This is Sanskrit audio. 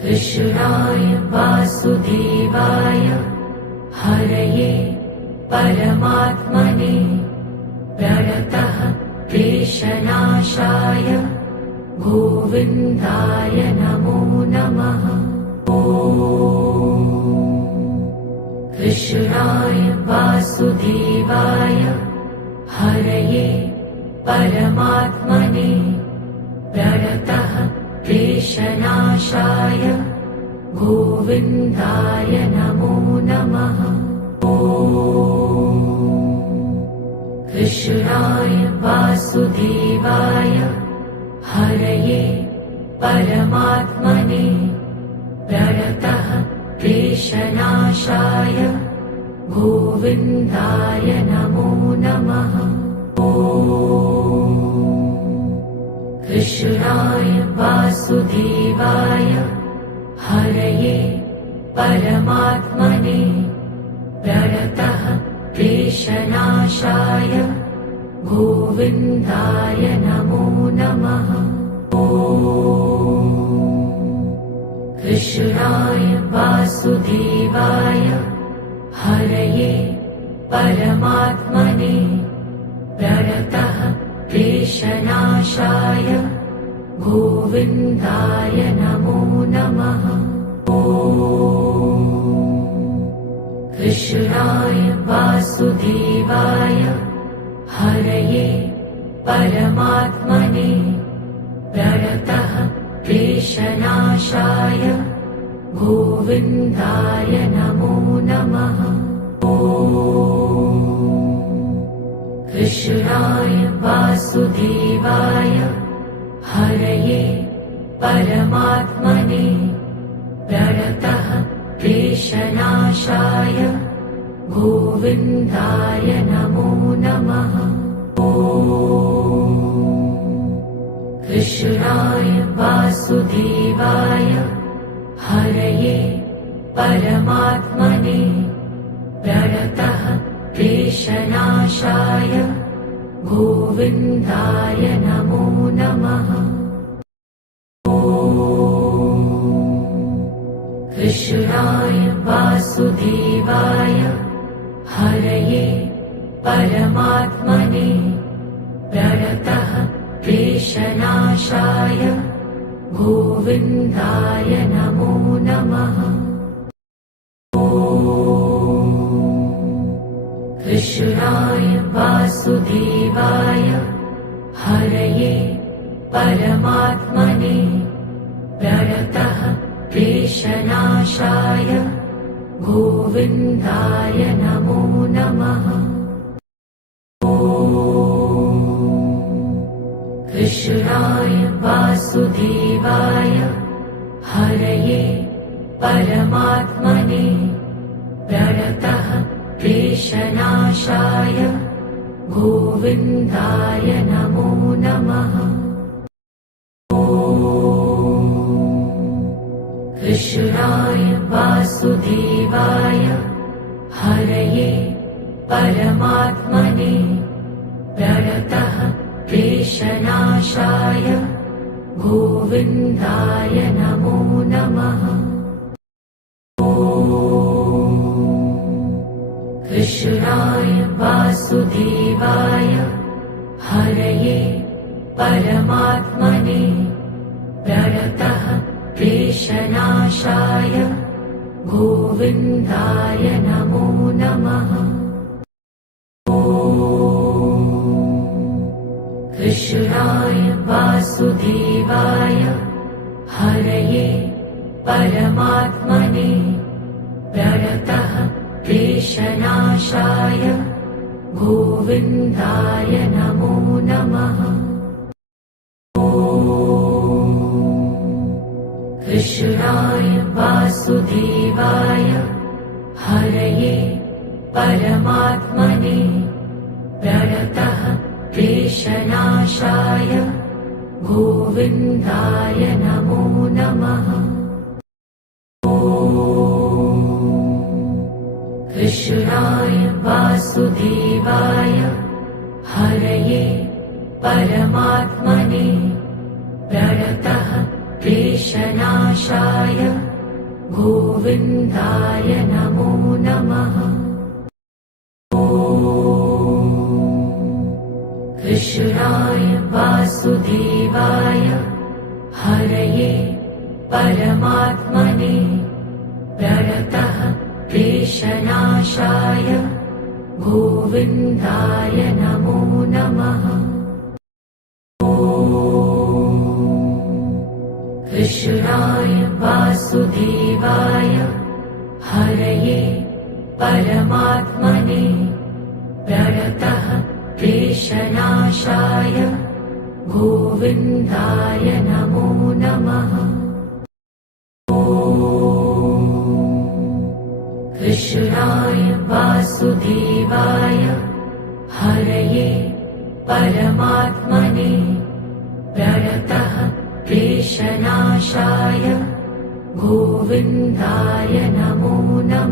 कृष्णाय वासुदेवाय हरये परमात्मने प्रणतः क्लेशनाशाय गोविन्दाय नमो नमः। कृष्णाय वासुदेवाय हरये परमात्मने प्रणतः क्लेशनाशाय गोविन्दाय नमो नमः। कृष्णाय वासुदेवाय हरये परमात्मने प्रणतः क्लेशनाशाय गोविन्दाय नमो नमः। कृष्णाय वासुदेवाय हरये परमात्मने प्रणतः क्लेशनाशाय गोविन्दाय नमो नमः। कृष्णाय वासुदेवाय हरये परमात्मने प्रणतः क्लेशनाशाय गोविन्दाय नमो नमः। कृष्णाय वासुदेवाय हरये परमात्मने प्रणतः क्लेशनाशाय गोविन्दाय नमो नमः। कृष्णाय वासुदेवाय हरये परमात्मने प्रणतः क्लेशनाशाय गोविन्दाय नमो नमः। कृष्णाय वासुदेवाय हरये परमात्मने प्रणतः क्लेशनाशाय गोविन्दाय नमो नमः। कृष्णाय वासुदेवाय हरये परमात्मने प्रणतः क्लेशनाशाय गोविन्दाय नमो नमः। कृष्णाय वासुदेवाय हरये परमात्मने प्रणतः क्लेशनाशाय गोविन्दाय नमो नमः। कृष्णाय वासुदेवाय हरये परमात्मने प्रणतः क्लेशनाशाय गोविन्दाय नमो नमः। कृष्णाय वासुदेवाय हरये परमात्मने प्रणतः क्लेशनाशाय गोविन्दाय नमो नमः। कृष्णाय वासुदेवाय हरये परमात्मने प्रणतः क्लेशनाशाय गोविन्दाय नमो नमः। कृष्णाय वासुदेवाय हरये परमात्मने प्रणतः क्लेशनाशाय गोविन्दाय नमो नमः। कृष्णाय वासुदेवाय हरये परमात्मने प्रणतः क्लेशनाशाय गोविन्दाय नमो नमः। कृष्णाय वासुदेवाय हरये परमात्मने क्लेशनाशाय गोविन्दाय नमो नमः। कृष्णाय वासुदेवाय हरये परमात्मने प्रणतः क्लेशनाशाय गोविन्दाय नमो नमः। कृष्णाय वासुदेवाय हरये परमात्मने प्रणतः क्लेशनाशाय गोविन्दाय नमो नमः। कृष्णाय वासुदेवाय हरये परमात्मने प्रणतः क्लेशनाशाय गोविन्दाय नमो नमः।